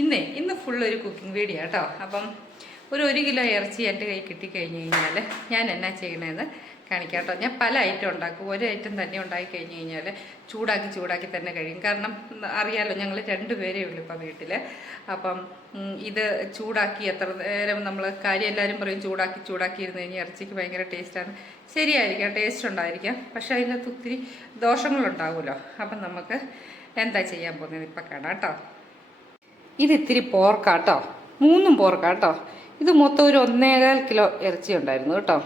ഇന്ന് ഫുള്ളൊരു cooking video കേട്ടോ. അപ്പം ഒരു കിലോ ഇറച്ചി എൻ്റെ കൈ കിട്ടിക്കഴിഞ്ഞ് കഴിഞ്ഞാൽ ഞാൻ എന്നാ ചെയ്യണമെന്ന് കാണിക്കാം കേട്ടോ. ഞാൻ പല ഐറ്റം ഉണ്ടാക്കും. ഒരു ഐറ്റം തന്നെ ഉണ്ടാക്കി കഴിഞ്ഞ് കഴിഞ്ഞാൽ ചൂടാക്കി തന്നെ കഴിയും. കാരണം അറിയാമല്ലോ, ഞങ്ങൾ 2 പേരേ ഉള്ളൂ ഇപ്പം വീട്ടിൽ. അപ്പം ഇത് ചൂടാക്കി എത്ര നേരം നമ്മൾ കാര്യം എല്ലാവരും പറയും ചൂടാക്കി ഇരുന്ന് കഴിഞ്ഞാൽ ഇറച്ചിക്ക് ഭയങ്കര ടേസ്റ്റാണ്. ശരിയായിരിക്കാം, ടേസ്റ്റ് ഉണ്ടായിരിക്കാം. പക്ഷേ അതിനകത്ത് ഒത്തിരി ദോഷങ്ങളുണ്ടാവുമല്ലോ. അപ്പം നമുക്ക് എന്താ ചെയ്യാൻ പോകുന്നത് ഇപ്പം കാണാം കേട്ടോ. ഇത് ഇത്തിരി പോർക്കാട്ടോ, 3 പോർക്കാട്ടോ. ഇത് മൊത്തം ഒരു 1.25 കിലോ ഇറച്ചി ഉണ്ടായിരുന്നു കേട്ടോ.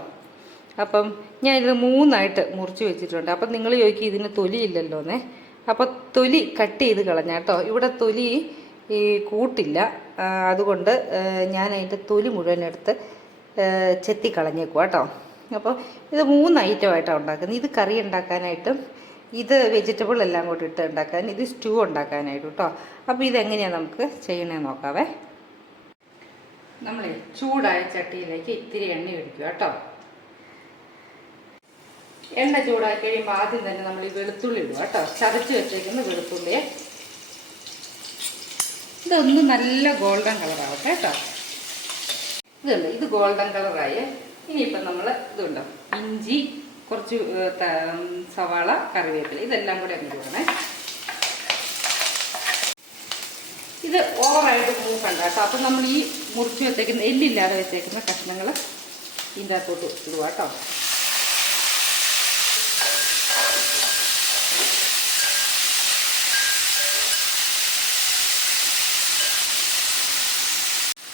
അപ്പം ഞാൻ ഇത് 3ആയിട്ട് മുറിച്ച് വെച്ചിട്ടുണ്ട്. അപ്പം നിങ്ങൾ ചോദിക്കും ഇതിന് തൊലി ഇല്ലല്ലോന്നേ. അപ്പോൾ തൊലി കട്ട് ചെയ്ത് കളഞ്ഞാട്ടോ. ഇവിടെ തൊലി ഈ കൂട്ടില്ല, അതുകൊണ്ട് ഞാൻ അതിൻ്റെ തൊലി മുഴുവൻ എടുത്ത് ചെത്തി കളഞ്ഞേക്കുക കേട്ടോ. അപ്പോൾ ഇത് 3 ഐറ്റമായിട്ടാണ് ഉണ്ടാക്കുന്നത്. ഇത് കറി ഉണ്ടാക്കാനായിട്ടും ഇത് വെജിറ്റബിൾ എല്ലാം കൂടി ഇട്ട് ഉണ്ടാക്കാൻ, ഇത് സ്റ്റൂ ഉണ്ടാക്കാനായിട്ടും കേട്ടോ. അപ്പോൾ ഇതെങ്ങനെയാണ് നമുക്ക് ചെയ്യണമെന്ന് നോക്കാവേ. നമ്മൾ ചൂടായ ചട്ടിയിലേക്ക് ഇത്തിരി എണ്ണ ഒഴിക്കുക കേട്ടോ. എണ്ണ ചൂടാക്കി കഴിയുമ്പോൾ ആദ്യം തന്നെ നമ്മൾ ഈ വെളുത്തുള്ളി ഇടുക കേട്ടോ. ചതച്ച് വെച്ചേക്കുന്ന വെളുത്തുള്ളിയെ ഇതൊന്ന് നല്ല ഗോൾഡൻ കളറാവട്ടെ കേട്ടോ. ഇത് ഗോൾഡൻ കളറായി. ഇനിയിപ്പം നമ്മൾ ഇതുണ്ടോ, ഇഞ്ചി, കുറച്ച് സവാള, കറിവേപ്പില, ഇതെല്ലാം കൂടെ അങ്ങ് ഇടണേ. ഇത് ഓവറായിട്ട് മൂക്കണ്ട കേട്ടോ. അപ്പം നമ്മൾ ഈ മുറിച്ച് വെച്ചേക്കുന്ന എല്ലില്ലാതെ വെച്ചേക്കുന്ന കഷ്ണങ്ങൾ ഇതിൻ്റെ അകത്തോട്ട് ഇടുക കേട്ടോ.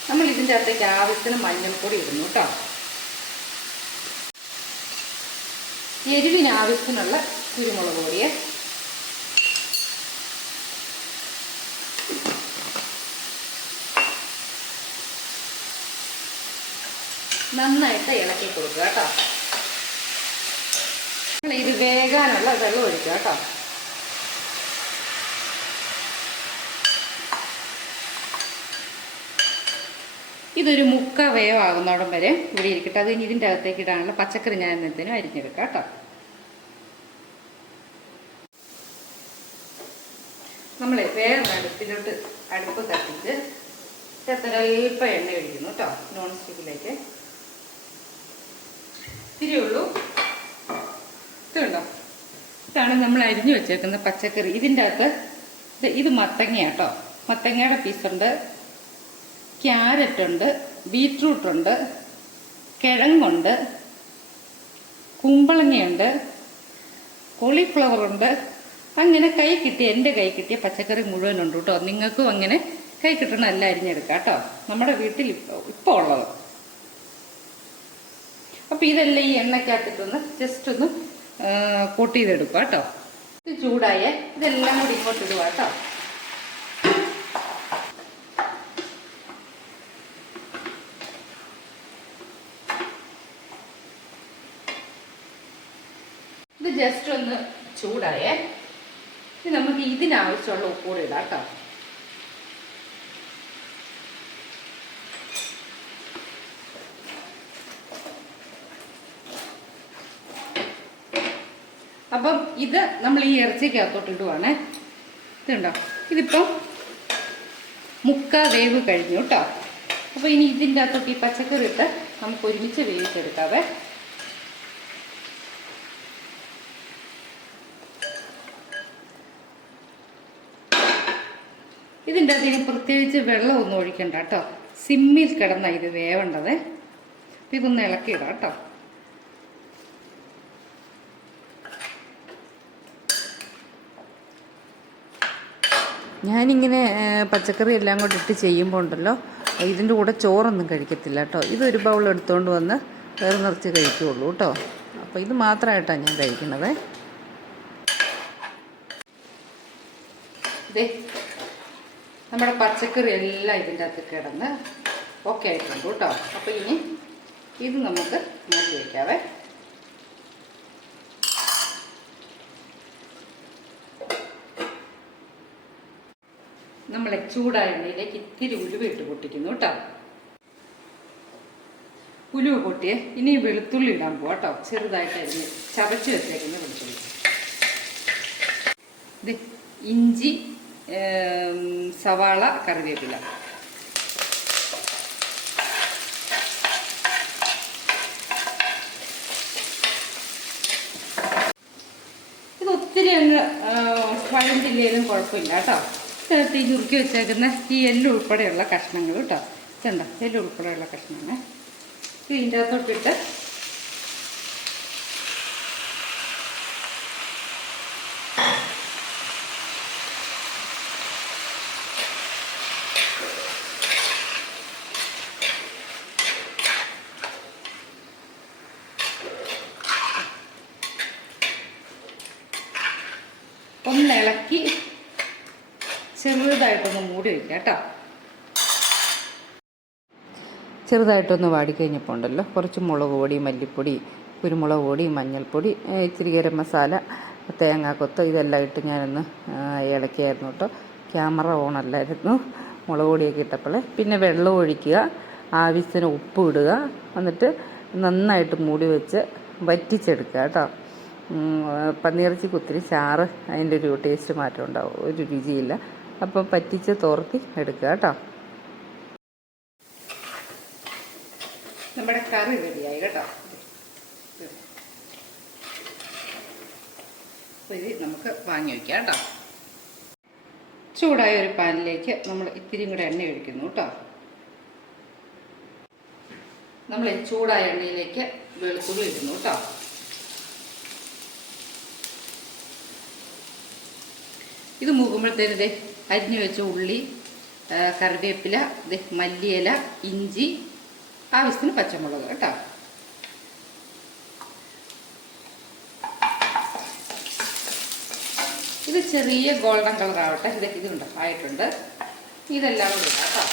നമ്മൾ ഇതിൻ്റെ അകത്തേക്ക് ആവശ്യത്തിന് മഞ്ഞൾപ്പൊടി ഇടുന്നു കേട്ടോ. എരിവിന് ആവശ്യത്തിനുള്ള കുരുമുളക് പൊടിയെ, നന്നായിട്ട് ഇളക്കി കൊടുക്കുക കേട്ടോ. ഇത് വേകാനുള്ള വെള്ളം ഒഴിക്കുക കേട്ടോ. ഇതൊരു 3/4 വേവാകുന്നോടം വരെ ഇവിടെ ഇരിക്കട്ടെ. അത് ഇനി ഇതിൻ്റെ അകത്തേക്ക് ഇടാനുള്ള പച്ചക്കറി ഞാൻ എന്നതിനും അരിഞ്ഞെടുക്കാം കേട്ടോ. നമ്മൾ വേറെ അടുപ്പ് തട്ടിച്ച് അല്പം എണ്ണ ഒഴിക്കുന്നു കേട്ടോ. നോൺ സ്റ്റിക്കിലേക്ക് തിരിയുള്ളൂ. ഇതുണ്ടോ, ഇതാണ് നമ്മൾ അരിഞ്ഞു വെച്ചേക്കുന്ന പച്ചക്കറി. ഇതിൻ്റെ അകത്ത് ഇത് മത്തങ്ങ കേട്ടോ. മത്തങ്ങയുടെ പീസുണ്ട്, ക്യാരറ്റുണ്ട്, ബീറ്റ്റൂട്ടുണ്ട്, കിഴങ്ങുണ്ട്, കുമ്പളങ്ങയുണ്ട്, കോളിഫ്ലവറുണ്ട്. അങ്ങനെ എൻ്റെ കൈ കിട്ടിയ പച്ചക്കറി മുഴുവനുണ്ട് കേട്ടോ. നിങ്ങൾക്കും അങ്ങനെ കൈ കിട്ടണം എല്ലാം അരിഞ്ഞെടുക്കാം കേട്ടോ. നമ്മുടെ വീട്ടിൽ ഇപ്പോൾ ഉള്ളത്. അപ്പോൾ ഇതെല്ലാം ഈ എണ്ണയ്ക്കകത്തിട്ടൊന്ന് ജസ്റ്റ് ഒന്ന് കോട്ട് ചെയ്തെടുക്കുക കേട്ടോ. ഇത് ചൂടായ ഇതെല്ലാം കൂടി ഇങ്ങോട്ട് ഇടുക കേട്ടോ. ഇത് ജസ്റ്റ് ഒന്ന് ചൂടായേ. ഇത് നമുക്ക് ഇതിനാവശ്യമുള്ള ഉപ്പ് കൂടി ഇടാം കേട്ടോ. അപ്പം ഇത് നമ്മൾ ഈ ഇറച്ചിക്കകത്തോട്ട് ഇടുവാണേ. ഇതുണ്ടോ, ഇതിപ്പം 3/4 വേവ് കഴിഞ്ഞു കേട്ടോ. അപ്പോൾ ഇനി ഇതിൻ്റെ അകത്തോട്ട് ഈ പച്ചക്കറി ഇട്ട് നമുക്ക് ഒരുമിച്ച് വേവിച്ചെടുക്കാവേ. ഇതിൻ്റെ അകത്ത് ഇനി പ്രത്യേകിച്ച് വെള്ളമൊന്നും ഒഴിക്കണ്ട കേട്ടോ. സിമ്മിൽ കിടന്ന ഇത് വേവേണ്ടത്. അപ്പം ഇതൊന്ന് ഇളക്കിയിടാം കേട്ടോ. ഞാനിങ്ങനെ പച്ചക്കറി എല്ലാം കൂടെ ഇട്ട് ചെയ്യുമ്പോൾ ഉണ്ടല്ലോ, ഇതിൻ്റെ കൂടെ ചോറൊന്നും കഴിക്കത്തില്ല കേട്ടോ. ഇതൊരു ബൗൾ എടുത്തുകൊണ്ട് വന്ന് വേറെ നിറച്ച് കഴിക്കുകയുള്ളൂ കേട്ടോ. അപ്പോൾ ഇത് മാത്രമായിട്ടാണ് ഞാൻ കഴിക്കുന്നത്. ഇതേ നമ്മുടെ പച്ചക്കറി എല്ലാം ഇതിൻ്റെ അകത്ത് കിടന്ന് ഓക്കെ ആയിട്ടുണ്ട് കേട്ടോ. അപ്പോൾ ഇനി ഇത് നമുക്ക് മാറ്റി വയ്ക്കാവേ. നമ്മളെ ചൂടായ എണ്ണയിലേക്ക് ഇത്തിരി ഉലുവ ഇട്ട് പൊട്ടിക്കുന്നു കേട്ടോ. ഉലുവ പൊട്ടിയേ. ഇനി വെളുത്തുള്ളി ഇടാൻ പോവാം കേട്ടോ. ചെറുതായിട്ട് അരിഞ്ഞ് ചതച്ച് വെച്ചേക്കുന്ന വെളുത്തുള്ളി. ഇത് ഇഞ്ചി, സവാള, കറിവേപ്പില. ഇത് ഒത്തിരി അങ്ങ് വഴണ്ടില്ലേലും കുഴപ്പമില്ല കേട്ടോ. ഇതിനകത്ത് ഈ ചുരുക്കി വെച്ചേക്കുന്ന ഈ എല്ല് ഉൾപ്പെടെയുള്ള കഷ്ണങ്ങൾ കേട്ടോ. ഇതുണ്ടോ, എല്ല് ഉൾപ്പെടെയുള്ള കഷ്ണങ്ങൾ ഇതിൻ്റെ അകത്തോട്ടിട്ട് ഒന്ന് ഇളക്കി ചെറുതായിട്ടൊന്ന് മൂടി വയ്ക്കുക കേട്ടോ. ചെറുതായിട്ടൊന്ന് വാടിക്കഴിഞ്ഞപ്പോൾ ഉണ്ടല്ലോ കുറച്ച് മുളക് പൊടി, മല്ലിപ്പൊടി, കുരുമുളക് പൊടി, മഞ്ഞൾപ്പൊടി, ഇച്ചിരി ഗരം മസാല, തേങ്ങാക്കൊത്ത് ഇതെല്ലാം ഇട്ട് ഞാനൊന്ന് ഇളക്കിയായിരുന്നു കേട്ടോ. ക്യാമറ ഓണല്ലായിരുന്നു മുളക് പൊടിയൊക്കെ ഇട്ടപ്പോൾ. പിന്നെ വെള്ളം ഒഴിക്കുക, ആവശ്യത്തിന് ഉപ്പ് ഇടുക, എന്നിട്ട് നന്നായിട്ട് മൂടി വെച്ച് വറ്റിച്ചെടുക്കുക കേട്ടോ. പന്നിയിറച്ചിക്ക് ഒത്തിരി ചാറ് അതിൻ്റെ ഒരു ടേസ്റ്റ് മാറ്റം ഉണ്ടാവും, ഒരു രുചിയില്ല. അപ്പം പറ്റിച്ച് തോർത്തി എടുക്കുക കേട്ടോ. നമ്മുടെ കറി റെഡിയായി കേട്ടോ. ഇത് നമുക്ക് വാങ്ങി വയ്ക്കാം കേട്ടോ. ചൂടായ ഒരു പാനിലേക്ക് നമ്മൾ ഇത്തിരിയും കൂടെ എണ്ണ ഒഴിക്കുന്നു കേട്ടോ. നമ്മൾ ചൂടായ എണ്ണയിലേക്ക് വെളുത്തുള്ളി ഇടുന്നു കേട്ടോ. ഇത് മൂക്കുമ്പോഴത്തേന് ഇതേ അരിഞ്ഞു വെച്ച ഉള്ളി, കറിവേപ്പില, മല്ലിയില, ഇഞ്ചി, ആവശ്യത്തിന് പച്ചമുളക് കേട്ടോ. ഇത് ചെറിയ ഗോൾഡൻ കളർ ആവട്ടെ. ഇതുണ്ട് ആയിട്ടുണ്ട്. ഇതെല്ലാം കൂടെ ഇടാം കേട്ടോ.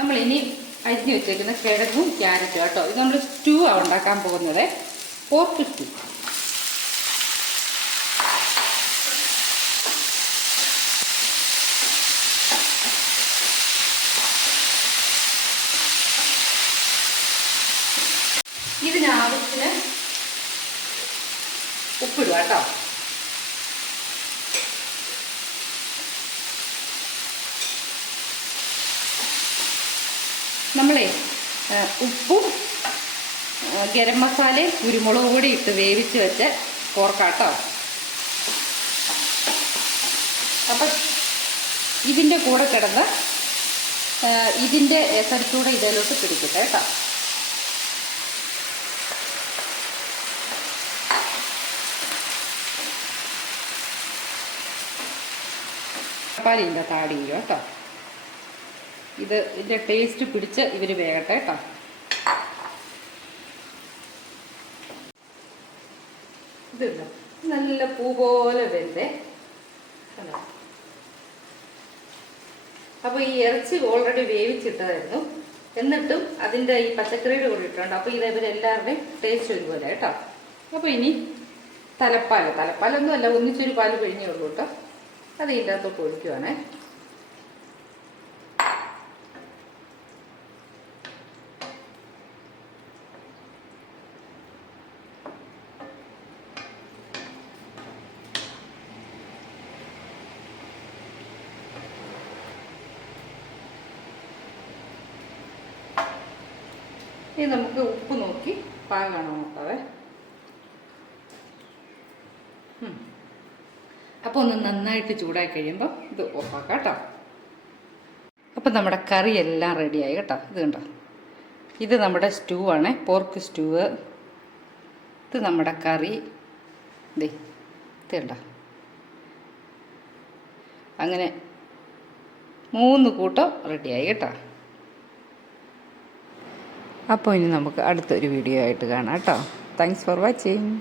നമ്മളിനി അരിഞ്ഞു വെച്ചേക്കുന്ന കിഴങ്ങും ക്യാരറ്റും കേട്ടോ. ഇത് നമ്മൾ സ്റ്റൂ ആണ് ഉണ്ടാക്കാൻ പോകുന്നത്, പോർക്ക് സ്റ്റൂ. ഇതിനാവശ്യത്തിന് ഉപ്പിടുക കേട്ടോ. നമ്മളെ ഉപ്പും ഗരം മസാലയും കുരുമുളക് പൊടി ഇട്ട് വേവിച്ച് വെച്ച് പോർക്കാട്ടോ. അപ്പം ഇതിൻ്റെ കൂടെ കിടന്ന് ഇതിൻ്റെ എസൻസൂടെ ഇതിലോട്ട് പിടിക്കട്ടെ കേട്ടോ. പാലിൻ്റെ താടിയിലും കേട്ടോ. ഇതിൻ്റെ ടേസ്റ്റ് പിടിച്ച് ഇവർ വേകട്ടെ കേട്ടോ. ഇതുണ്ടോ, നല്ല പൂ പോലെ വെന്തേ. അപ്പോൾ ഈ ഇറച്ചി ഓൾറെഡി വേവിച്ചിട്ടതായിരുന്നു, എന്നിട്ടും അതിൻ്റെ ഈ പച്ചക്കറിയുടെ കൂടെ ഇട്ടുണ്ട്. അപ്പോൾ ഇത് ഇവരെല്ലാവരുടെയും ടേസ്റ്റ് ഒരുപോലെ കേട്ടോ. അപ്പോൾ ഇനി തലപ്പാലൊന്നും അല്ല, ഒന്നിച്ചൊരു പാല് പിഴിഞ്ഞേ ഉള്ളൂ കേട്ടോ. അത് ഇതിൻ്റെ അകത്തോട്ട് ഒഴിക്കുവാണേ. ഇനി നമുക്ക് ഉപ്പ് നോക്കി പാകമാണോ നോക്കാവേ. അപ്പോൾ ഒന്ന് നന്നായിട്ട് ചൂടായി കഴിയുമ്പോൾ ഇത് ഓഫാക്കാം കേട്ടോ. അപ്പം നമ്മുടെ കറി എല്ലാം റെഡിയായി കേട്ടോ. ഇത് കണ്ടോ, ഇത് നമ്മുടെ സ്റ്റൂ ആണ്, പോർക്ക് സ്റ്റൂ. ഇത് നമ്മുടെ കറി. ഇത് കണ്ടോ, അങ്ങനെ 3 കൂട്ടം റെഡിയായി കേട്ടോ. അപ്പോൾ ഇനി നമുക്ക് അടുത്തൊരു വീഡിയോ ആയിട്ട് കാണാം കേട്ടോ. Thanks for watching.